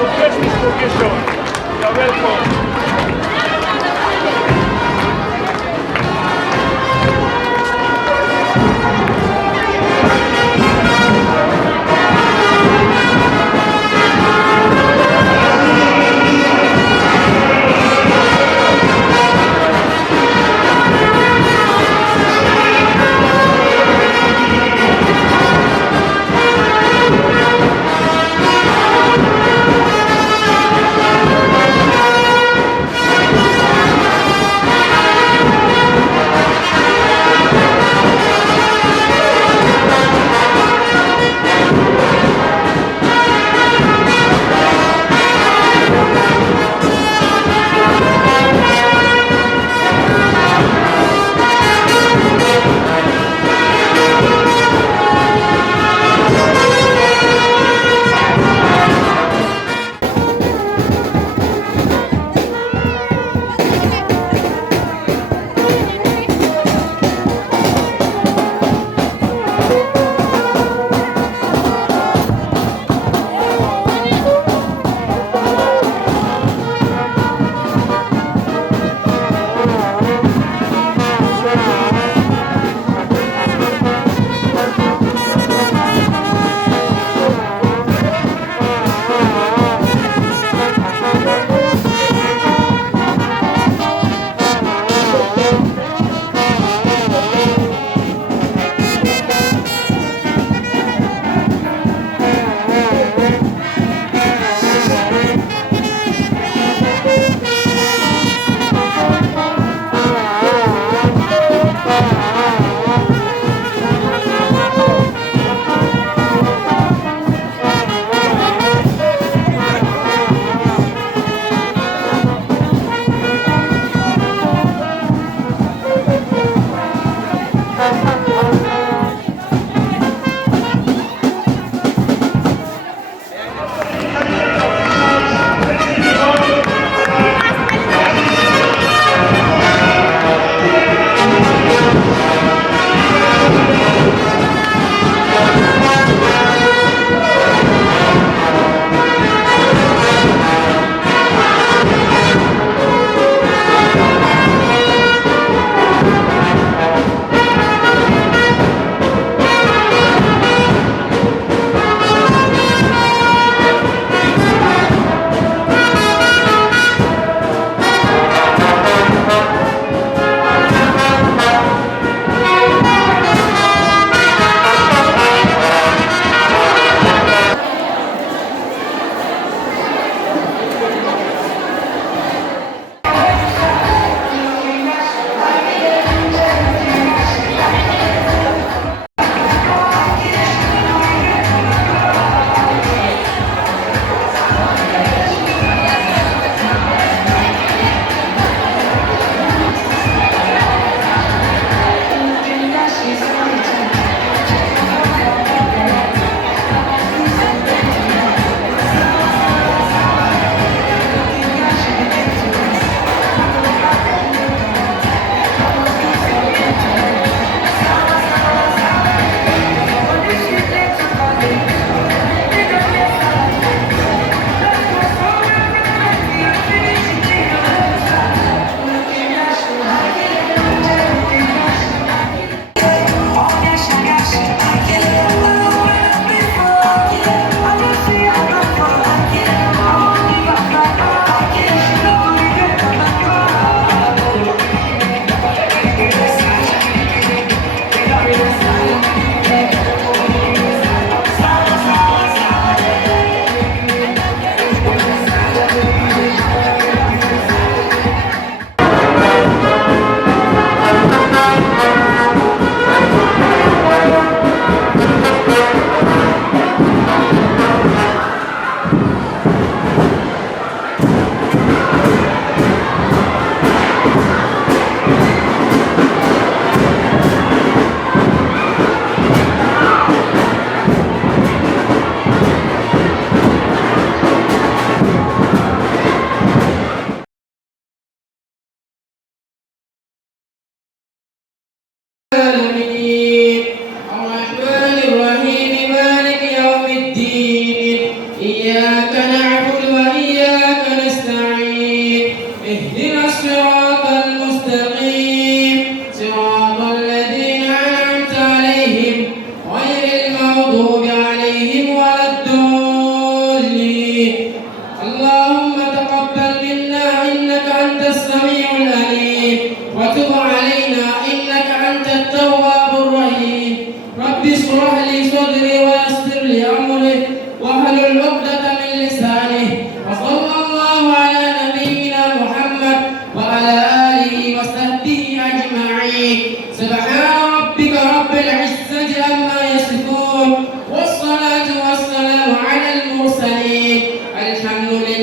to bless this occasion. You are welcome.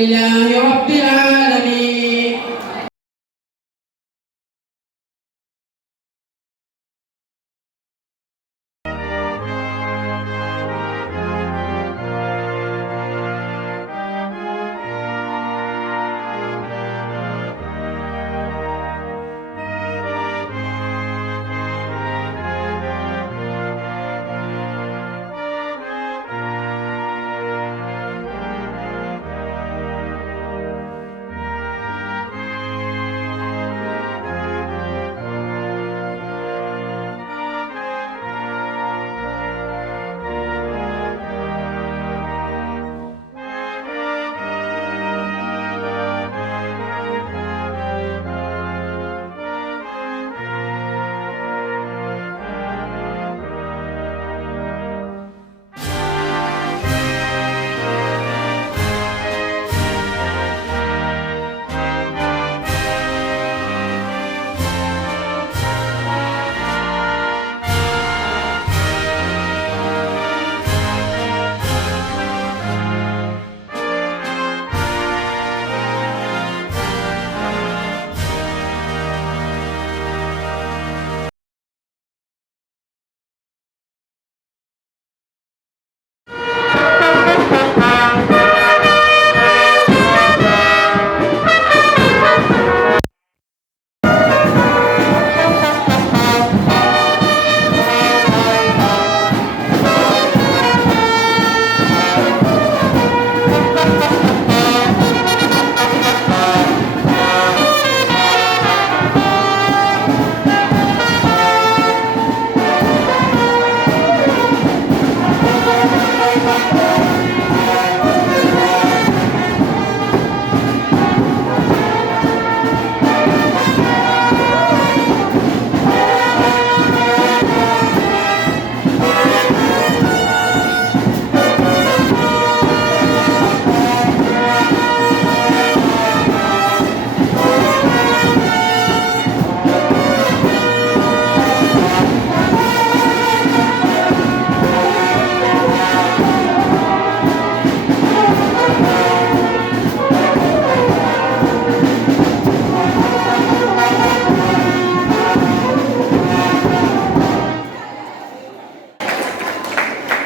لله رب العالمين.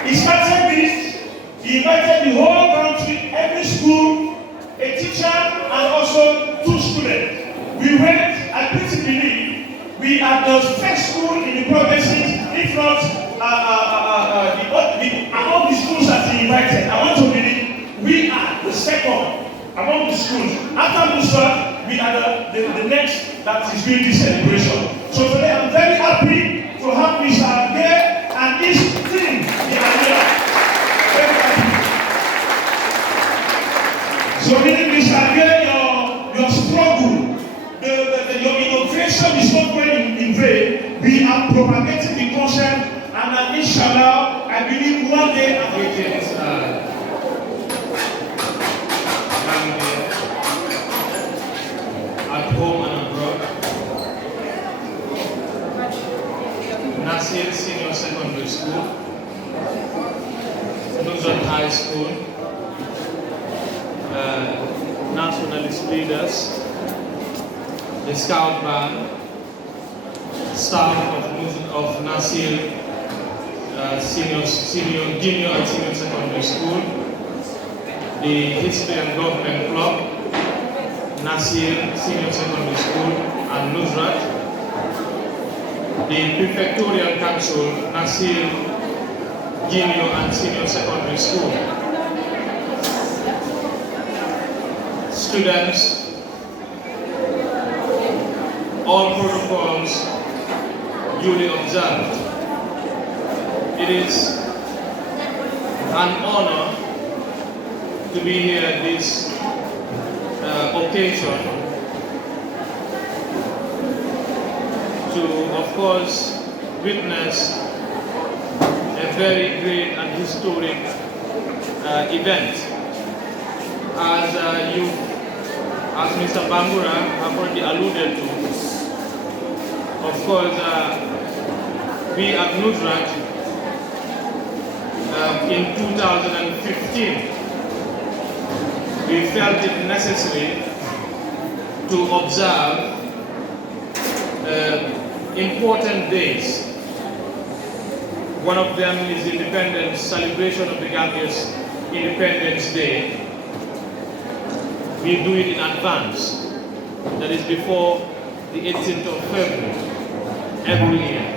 He started this, he invited the whole country, every school, a teacher, and also 2 students. We went, I pretty believe, we are the first school in the provinces, if not among the schools that he invited. I want to believe we are the second among the schools. After Nusrat, we are the next that is doing this celebration. So today I'm very happy to have Mr. Gaye and this team, the idea. Very happy. So really, Mr. Gaye, your struggle, your innovation is not going in vain. We are propagating the concept, and inshallah, I believe one day at home and abroad. Nasir Senior Secondary School, Nusrat High School, nationalist leaders, the Scout Band, staff of Nasir Junior and Senior Secondary School, the History and Government Club, Nasir Senior Secondary School and Nusrat, the Prefectorial Council, Nasir Junior and Senior Secondary School, students, all protocols duly observed. It is an honor to be here at this occasion to, of course, witness a very great and historic event. As Mr. Bangura have already alluded to, of course, we at Nusrat in 2015, we felt it necessary to observe important days. One of them is the independence celebration of the Gambia's Independence Day. We do it in advance. That is before the 18th of February every year.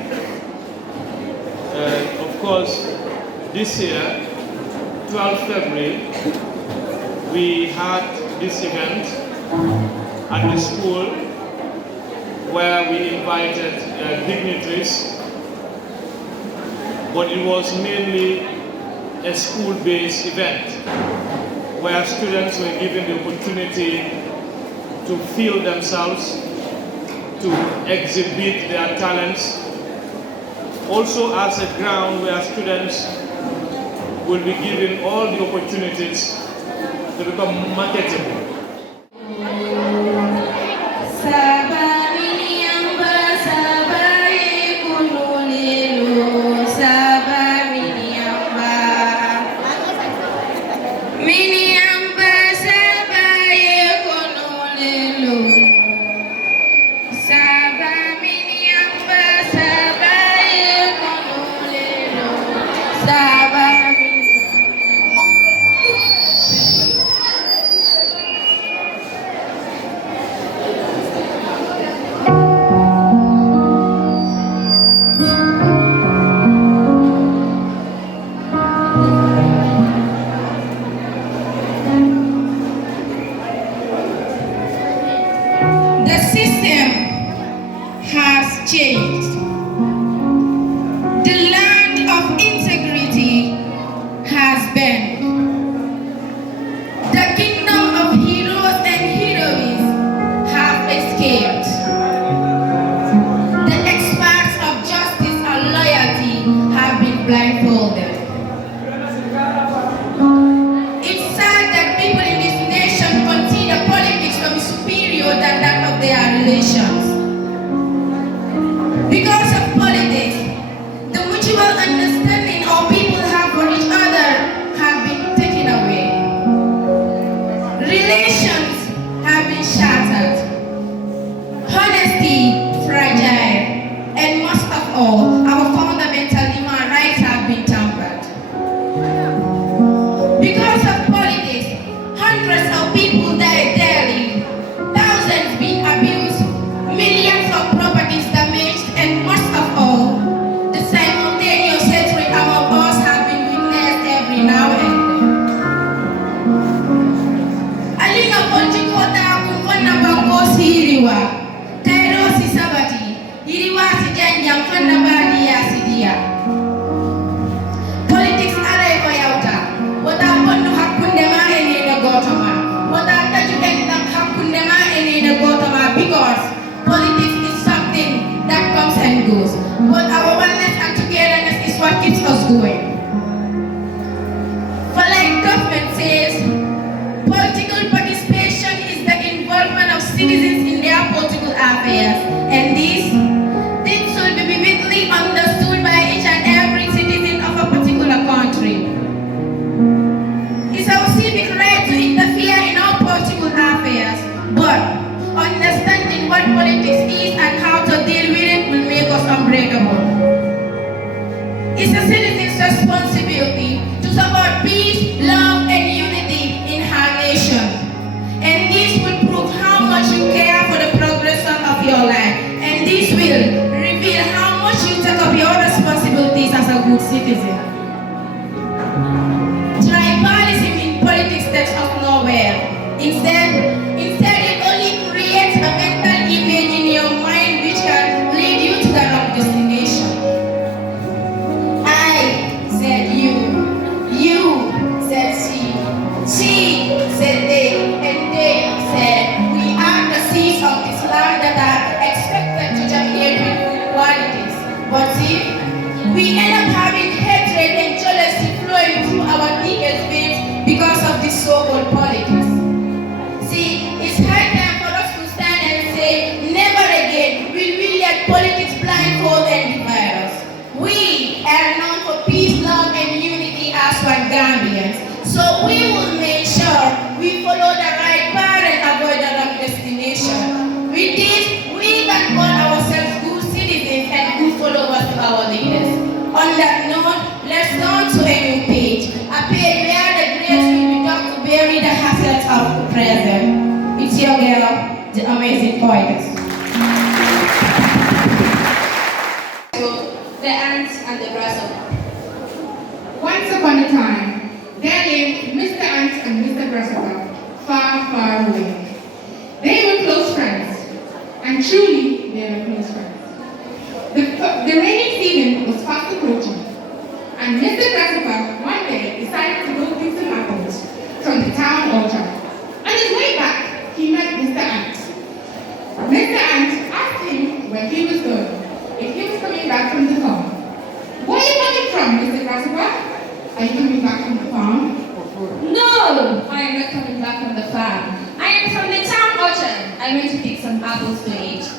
Of course, this year, 12th February, we had this event at the school where we invited dignitaries, but it was mainly a school-based event where students were given the opportunity to feel themselves, to exhibit their talents, also as a ground where students will be given all the opportunities to become marketable. The system has changed. The land of integrity has been. The kingdom of heroes and heroines have escaped. The experts of justice and loyalty have been blindfolded. It's sad that people in this nation consider politics to be superior than that of their relations. Because of politics, the mutual understanding our people have for each other have been taken away. Relations have been shattered. Honesty fragile. And most of all, our fundamental human rights have been tampered. Because of politics, hundreds of people die daily, thousands been abused, millions of properties damaged, and most of all, the simultaneous hatred among us have been witnessed every now and then. Alinga ponjikota kumfana bango siriwa, kairo si sabati, iriwa si janja mfana badi ya sidia. Politics arai koyauta, wata pondu hakunde ma ene na gotoma, wata taju ekna hakunde ma ene na gotoma, because politics is something that comes and goes. But our oneness and togetherness is what keeps us going. For like government says, political participation is the involvement of citizens in their political affairs, and this should be vividly understood by each and every citizen of a particular country. It's our civic right to interfere in our political affairs, but understanding what politics is and how to deal with it will make us unbreakable. It's a citizen's responsibility to support peace, love, and unity in our nation. And this will prove how much you care for the progression of your life. And this will reveal how much you take up your responsibilities as a good citizen. Tribalism in politics takes us nowhere. Instead, it only creates a mental image in your mind which can lead you to the wrong destination. I said you said she said they, and they said we are the seeds of this land that are expected to germinate with qualities. But see, we end up having hatred and jealousy flowing through our deepest veins because of this so-called politics. See, it's high time for us to stand and say, never again will we let politics blindfold and divide us. We are known for peace, love, and unity as one Gambians. So we will make sure we follow the amazing poet. The ants and the grasshopper. Once upon a time, there lived Mr. Ant and Mr. Grasshopper, far, far away. They were close friends, and truly they were close friends. The rainy season was fast approaching, and Mr. Grasshopper one day decided to go pick some apples from the town orchard. On his way back, he met Mr. Ant. Mr. Ant asked him where he was going, if he was coming back from the farm. Where are you coming from, Mr. Grasshopper? Are you coming back from the farm? No, I am not coming back from the farm. I am from the town orchard. I went to pick some apples to eat.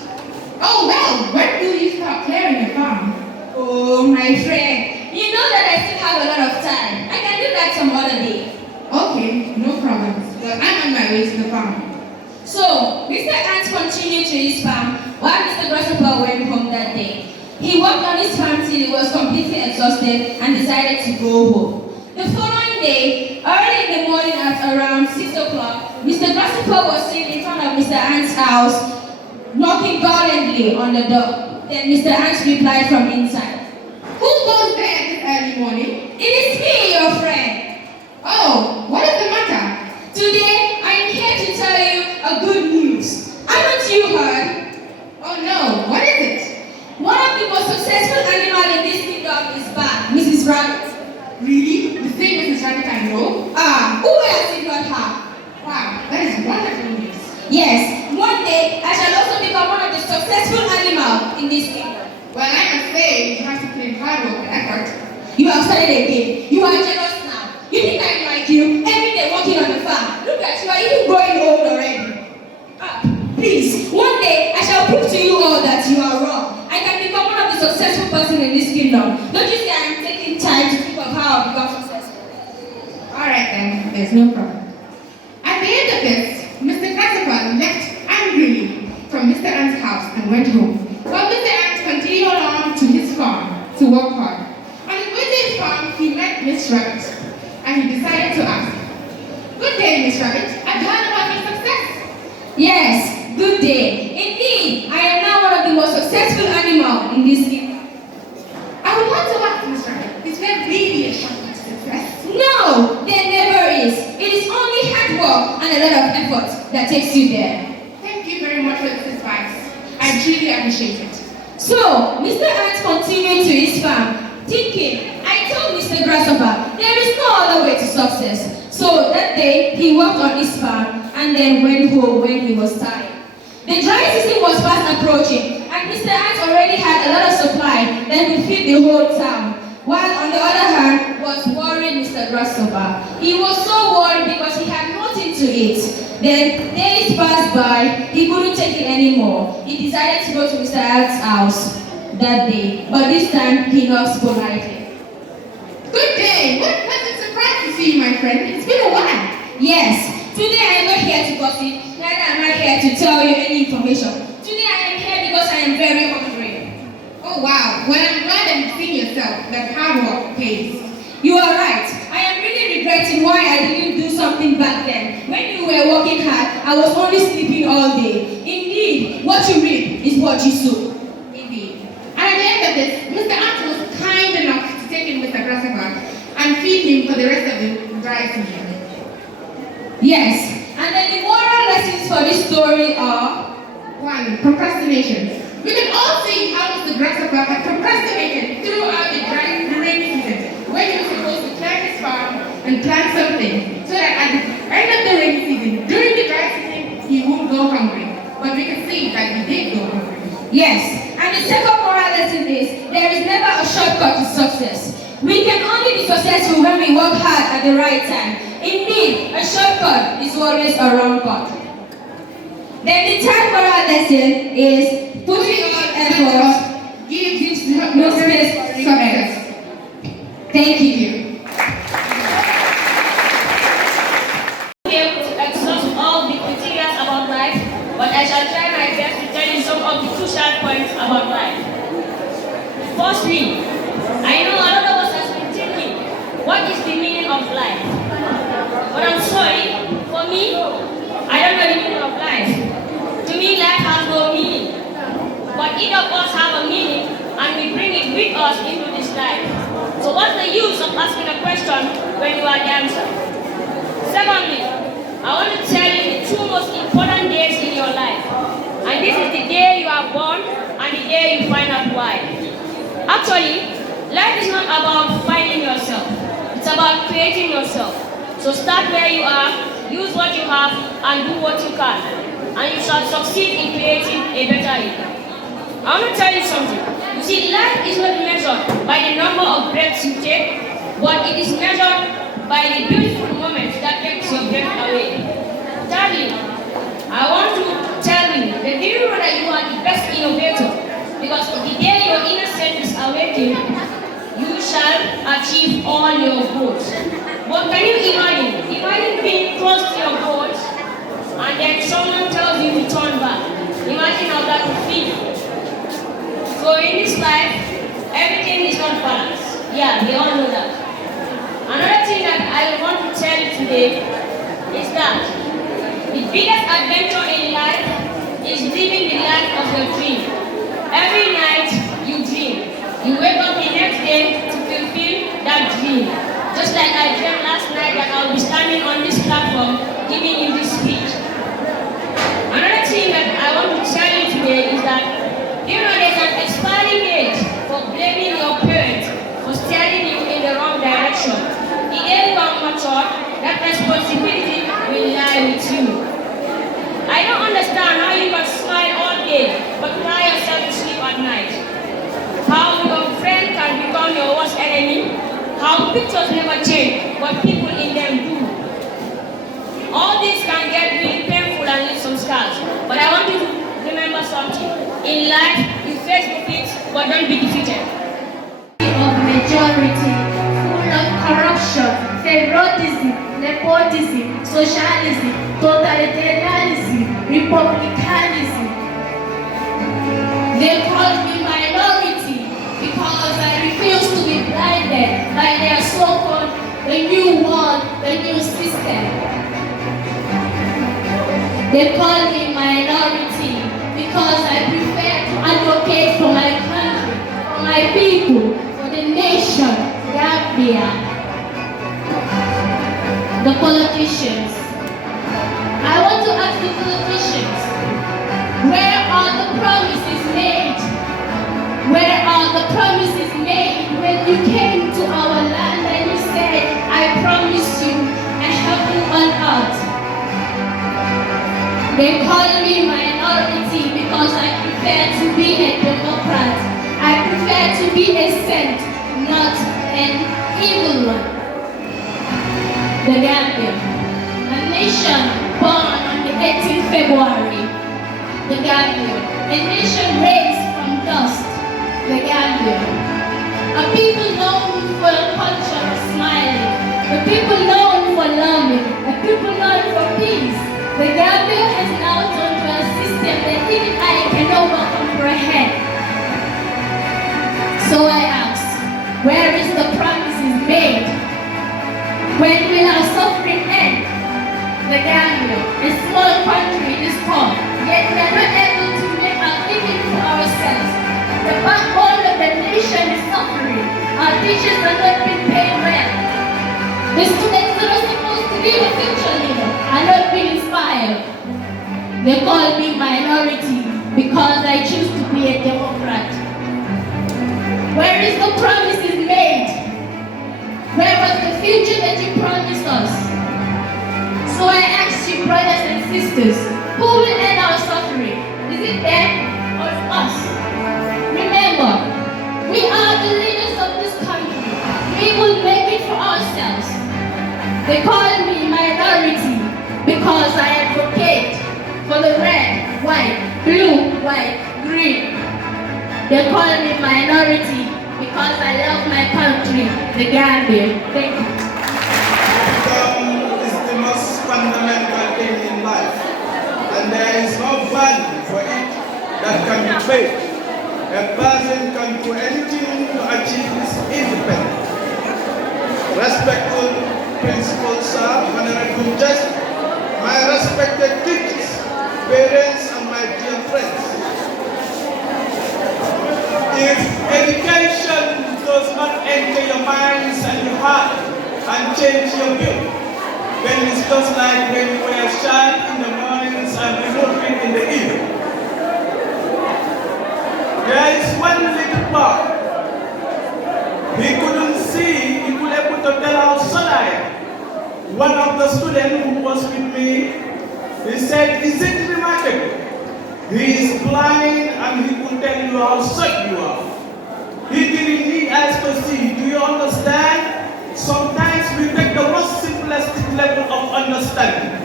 Oh well, when will you start clearing the farm? Oh, my friend, you know that I still have a lot of time. I can do that some other day. Okay, no problems. Well, I'm on my way to the farm. So, Mr. Ant continued to his farm while Mr. Grasshopper went home that day. He worked on his farm till he was completely exhausted and decided to go home. The following day, early in the morning at around 6 o'clock, Mr. Grasshopper was seen in front of Mr. Ant's house, knocking violently on the door. Then Mr. Ant replied from inside, Who goes there this early morning? "It is me, your friend. Oh, what is the matter? Today, I am here to tell you a good news. Haven't you heard? Oh no, what is it? One of the most successful animals in this kingdom is back, Mrs. Rabbit." Really? The same Mrs. Rabbit I know? Who else did not have? Wow, that is wonderful news. Yes, one day I shall also become one of the successful animals in this kingdom. Well, I must say, you have to put in hard work and effort. You have started again. You are jealous now. You think I'm like you, every day working on the farm. Look at you, are even growing old already. Please, one day I shall prove to you all that you are wrong. I can become one of the successful person in this kingdom. Don't you see I am taking time to think of how I'll become successful? Alright then, there's no problem. At the end of this, Mr. Grasshopper left angrily from Mr. Ant's house and went home, while Mr. Ant continued on to his farm to work hard. On his way to his farm, he met Miss Rabbit, and he decided to ask, Good day, Miss Rabbit. I've heard about your success. Yes, good day. Indeed, I am now one of the most successful animals in this kingdom. I would like to ask, Miss Rabbit, is there really a shortcut to success? No, there never is. It is only hard work and a lot of effort that takes you there. Thank you very much for this advice. I truly appreciate it. So, Mr. Ant continued to his farm, thinking, I told Mr. Grasshopper, there is no other way to success. So that day, he worked on his farm and then went home when he was tired. The dry season was fast approaching, and Mr. Ant already had a lot of supply that would feed the whole town, while on the other hand was worried Mr. Grasshopper. He was so worried because he had nothing to eat. Then days passed by, he couldn't take it anymore. He decided to go to Mr. Ant's house that day, but this time he knocked politely. Good day. What a pleasant surprise to see you, my friend. It's been a while. Yes, today I am not here to gossip, neither am I here to tell you any information. Today I am here because I am very hungry. Oh wow. Well, I'm glad that you've seen yourself that hard work pays. You are right. I am really regretting why I didn't do something back then. When you were working hard, I was only sleeping all day. Indeed, what you reap is what you sow. Indeed. And at the end of this, Mr. Ant was kind enough to take in Mr. Grasshopper and feed him for the rest of the dry season. Yes, and then the moral lessons for this story are 1. Procrastination. We can all see how Mr. Grasshopper had procrastinated throughout the rainy season, when he was supposed to clear his farm and plant something, so that at the end of the rainy season, during the dry season, he won't go hungry. But we can see that he did go hungry. yes, and the second moral lesson is there is never a shortcut to success. We can only be successful when we work hard at the right time. Indeed, a shortcut is always a wrong path. Then the third moral lesson is putting on effort gives no space for success. Thank you. Able to exhaust all the criteria about life, but I shall try my best to tell you some of the crucial points about life. Firstly, I know a lot of us has been thinking, what is the meaning of life? But I'm sorry, for me, I don't know the meaning of life. To question when you are the answer. Secondly, I want to tell you the two most important days in your life. And this is the day you are born and the day you find out why. Actually, life is not about finding yourself. It's about creating yourself. So start where you are, use what you have, and do what you can. And you shall succeed in creating a better you. I want to tell you something. You see, life is not measured by the number of breaths you take, but it is measured by the beautiful moments that takes your breath away. Thirdly, I want to tell you that do you know that you are the best innovator? Because the day your inner self is awakened, you shall achieve all your goals. But can you imagine? Imagine being close to your goals and then someone tells you to turn back. Imagine how that would feel. So in this life, everything is not balanced. Yeah, we all know that. Another thing that I want to tell you today is that the biggest adventure in life is living the life of your dream. Every night you dream. You wake up the next day to fulfill that dream. Just like I dreamt last night that I will be standing on this platform giving you this speech. Another thing that I want to tell you today is that you know there's an expiring age for blaming your parents for steering you in the wrong direction. The day you are mature, that responsibility will lie with you. I don't understand how you can smile all day but cry yourself to sleep at night. How your friend can become your worst enemy. How pictures never change, but people in them do. All this can get really painful and leave some scars. But I want you to remember something. In life, you face defeats, but don't be defeated. Of majority, full of corruption, favoritism, nepotism, socialism, totalitarianism, republicanism. They call me minority because I refuse to be blinded by their so-called the new world, the new system. They call me minority because I prefer to advocate for my country, for my people, for the nation, Gambia. The politicians. I want to ask the politicians, where are the promises made? Where are the promises made when you came to our land and you said, I promise you a heaven on earth? They call me minority because I prefer to be a Democrat. I prefer to be a saint, not an evil one. The Gambia, a nation born on the 18th February. The Gambia, a nation raised from dust. The Gambia, a people known for a culture of smiling, a people known for loving, a people known for peace. The Gambia has now turned to a system that even I can no longer comprehend. So I ask, where is the promises made? When will our suffering end? The Gambia, a small country, is poor, yet we are not able to make a living for ourselves. The backbone of the nation is suffering. Our teachers are not being paid well. The students that are supposed to be the future leader are not being inspired. They call me minority because I choose to be a Democrat. Where is the promises made? Where was the future that you promised us? So I ask you, brothers and sisters, who will end our suffering? Is it them or us? Remember, we are the leaders of this country. We will make it for ourselves. They call me minority because I advocate for the red, white, blue, white, green. They call me minority because I love my country, the Gambia. Thank you. Freedom is the most fundamental thing in life, and there is no value for it that can be paid. A person can do anything to achieve his independence. Respectful principal sir, honorable judge, my respected teachers, parents, and my dear friends. If education does not enter your minds and your heart, and change your view. When it's just like when you wear shirt in the mornings and remove it in the evening. There is one little boy. He couldn't see, he could able to tell outside. One of the students who was with me, he said, is it remarkable? He is blind and he could tell you how sick you are. He didn't need eyes to see. Do you understand? Sometimes we take the most simplest level of understanding.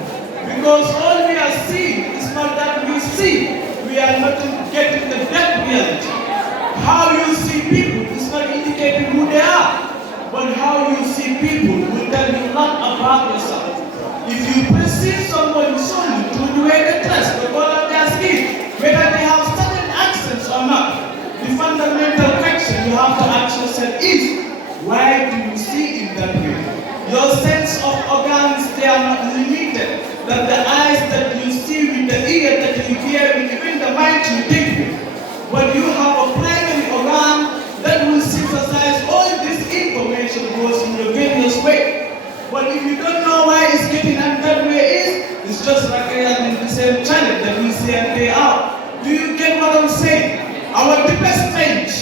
Because all we are seeing is not that we see. We are not getting the depth reality. How you see people is not indicating who they are. But how you see people will tell you a lot about yourself. If you perceive someone solely through the way they dress, the color of their skin, whether they have certain accents or not, the fundamental question you have to ask yourself is, why do you see in that way? Your sense of organs, they are not limited. That the eyes that you see with the ear that you hear with, even the mind you think with. But you have a primary organ that will synthesize all this information goes in a various way. But if you don't know why it's getting and that way it's just like in the same channel that we see and play out. Do you get what I'm saying? Our deepest change,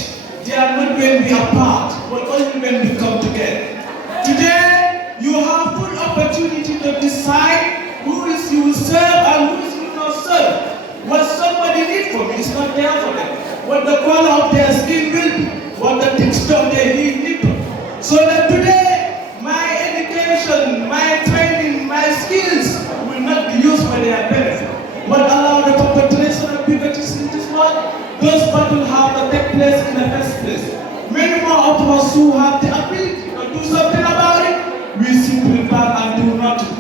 they are not when we are apart, but only when we come together. Today, you have full opportunity to decide who is you will serve and who is you will not serve. What somebody needs from you is not there for them. What the color of their skin will be, what the texture they need to. So that today, my education, my training, my skills will not be used for their benefit, but allow the perpetuation of bigotry in this world. Those battles have to take place in the first place. Many more of us who have the ability to do something about it, we simply back and do nothing.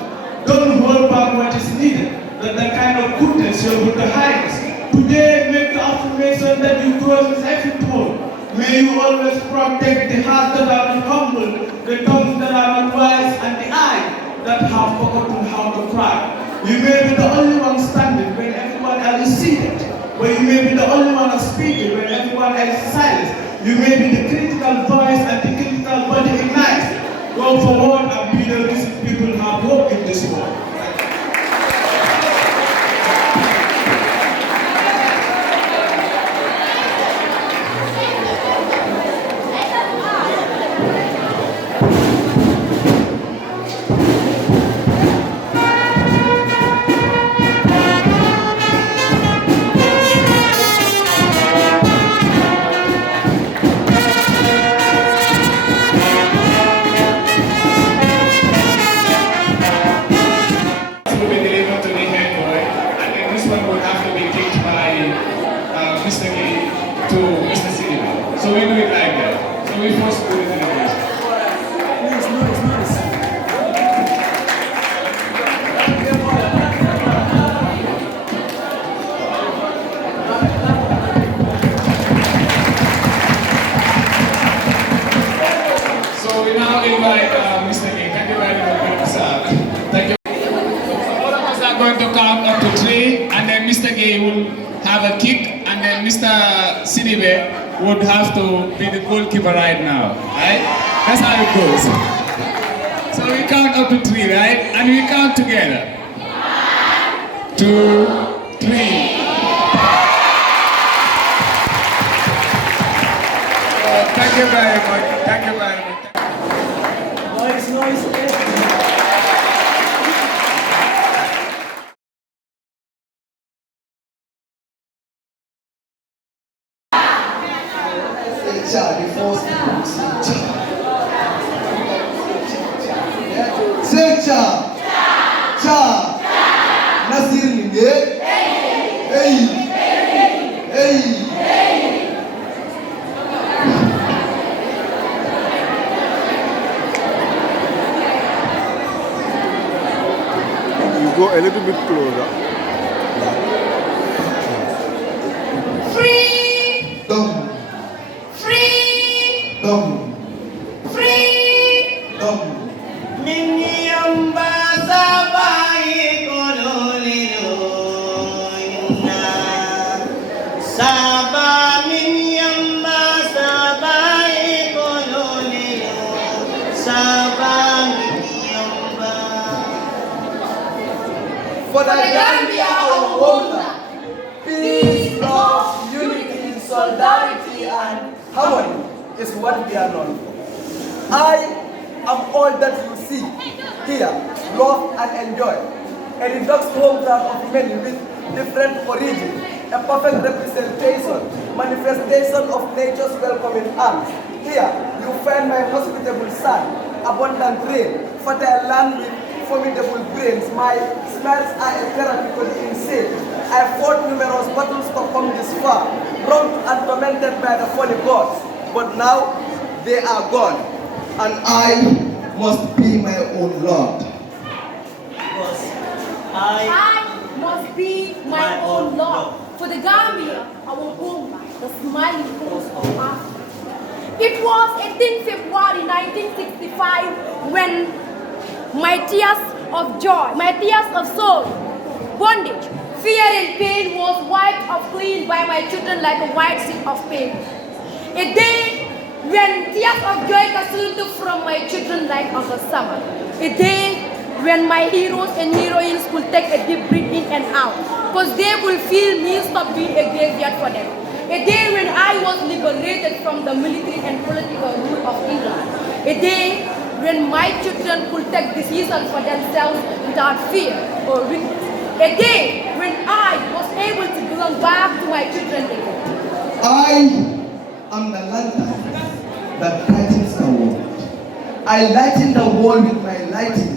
Don't hold back what is needed. That the kind of goodness you're able to hide. Today, make the affirmation that you cross with every tone. May you always protect the heart that are not humble, the tongues that are not wise, and the eye that have forgotten how to cry. You may be the only one standing when everyone else is seated. But you may be the only one speaking when everyone else is silent. You may be the critical voice and the critical body ignites. Go forward and be the reason people have hope in this world. So we do it like that. So we first do it in a way. So we now invite Mr. King. Thank you very much, sir. Thank you. So all of us are going to count up to 3, and then Mr. Gay will have a kick, and then Mr. Sidibe would have to be the goalkeeper right now, right? That's how it goes. So we count up to 3, right? And we count together. 1, 2, 3. Thank you very much. Thank you very much. Noise. Nasir ninge hey You go a little bit closer. Freedom. Sabang the Gambia, our homeland. Peace, love, unity, solidarity, and harmony is what we are known for. I am all that you see, hear, love, and enjoy. A redux homeland of many with different origins, a perfect representation, manifestation of nature's welcoming arms. Here, you find my hospitable sun, abundant rain, fertile land with formidable brains. My smiles are a therapeutically insane. I fought numerous battles to come this far, wronged and tormented by the funny gods. But now, they are gone, and I must be my own Lord. Because I must be my own Lord. For the Gambia, our homeland, the smiling coast of Africa. It was 18 February 1965 when my tears of joy, my tears of soul, bondage, fear and pain was wiped off clean by my children like a white sheet of paper. A day when tears of joy castled from my children like of a summer. A day when my heroes and heroines could take a deep breath in and out, because they will feel me stop being a graveyard for them. A day when I was liberated from the military and political rule of England. A day when my children could take decisions for themselves without fear or weakness. A day when I was able to belong back to my children again. I am the lantern that brightens the world. I lighten the world with my lighting,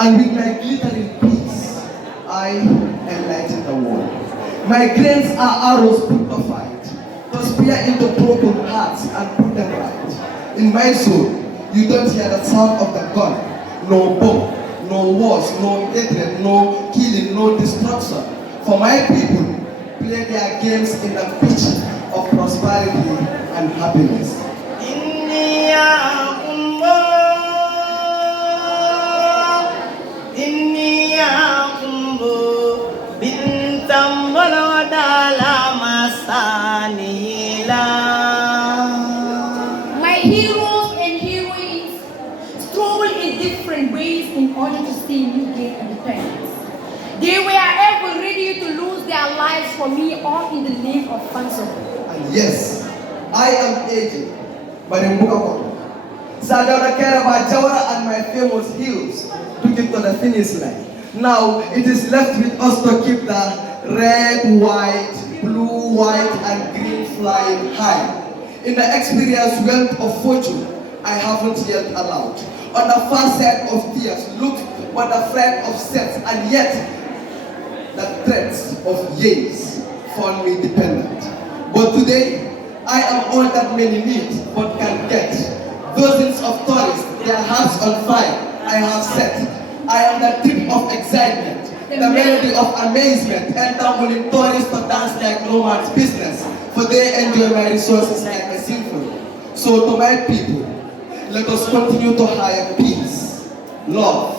and with my glittering peace, I enlighten the world. My grains are arrows put to fight, to spear into broken hearts and put them right. In my soul, you don't hear the sound of the gun, no bomb, no wars, no hatred, no killing, no destruction. For my people, play their games in the pitch of prosperity and happiness. My heroes and heroines struggle in different ways in order to see me gain independence. They were ever ready to lose their lives for me, all in the name of principle. And yes, I am aged, but in Bukakon, Sadara Keraba Jawara and my famous heroes took it to the finish line. Now it is left with us to keep the red, white, blue, white, and green flying high. In the experience wealth of fortune, I haven't yet allowed. On the far side of tears, look what the threat of sets, and yet the threats of years found me dependent. But today, I am all that many need but can get. Dozens of tourists, their hearts on fire, I have set. I am the tip of excitement, the melody of amazement, entangling tourists to dance like no man's business, for they enjoy my resources like a symphony. So to my people, let us continue to hire peace, love,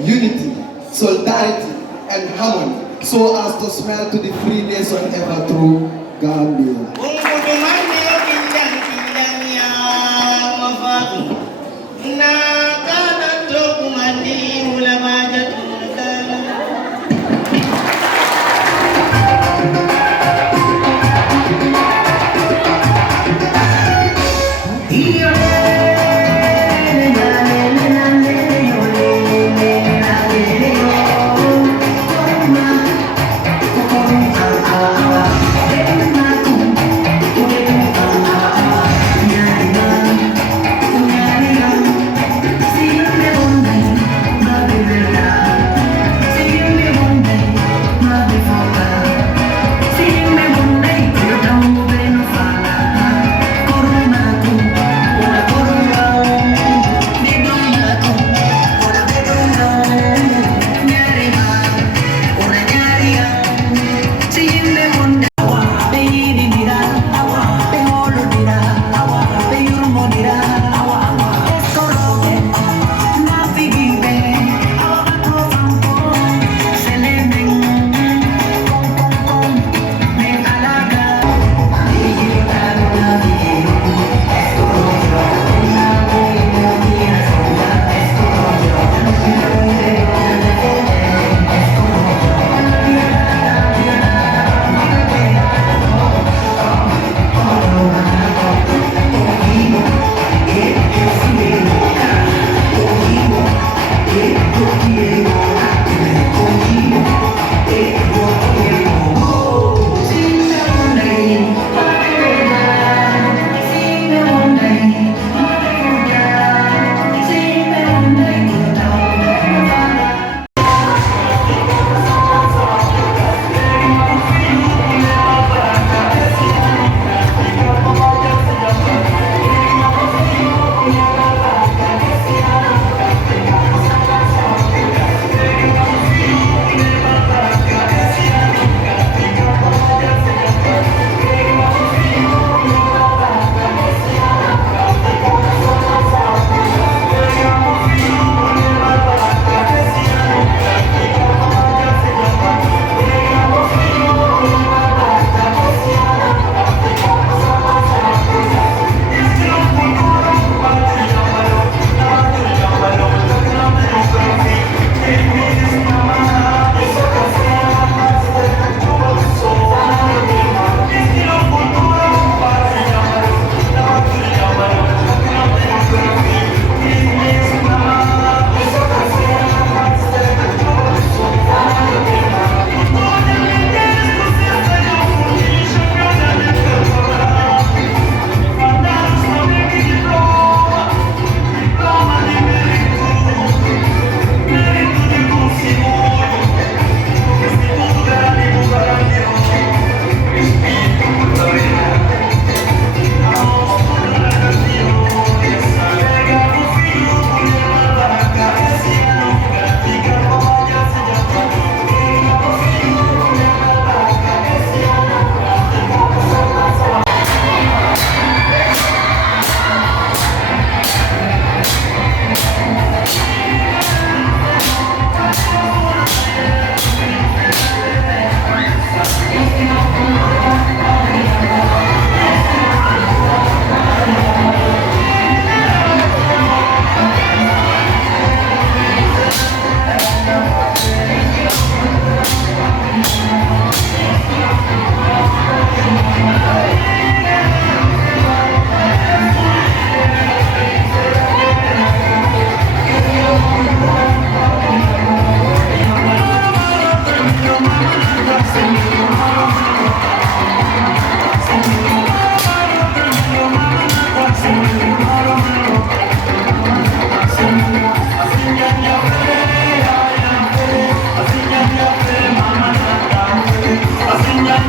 unity, solidarity, and harmony, so as to smile to the free nation ever through Gambia. Thank you.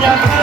Gambia.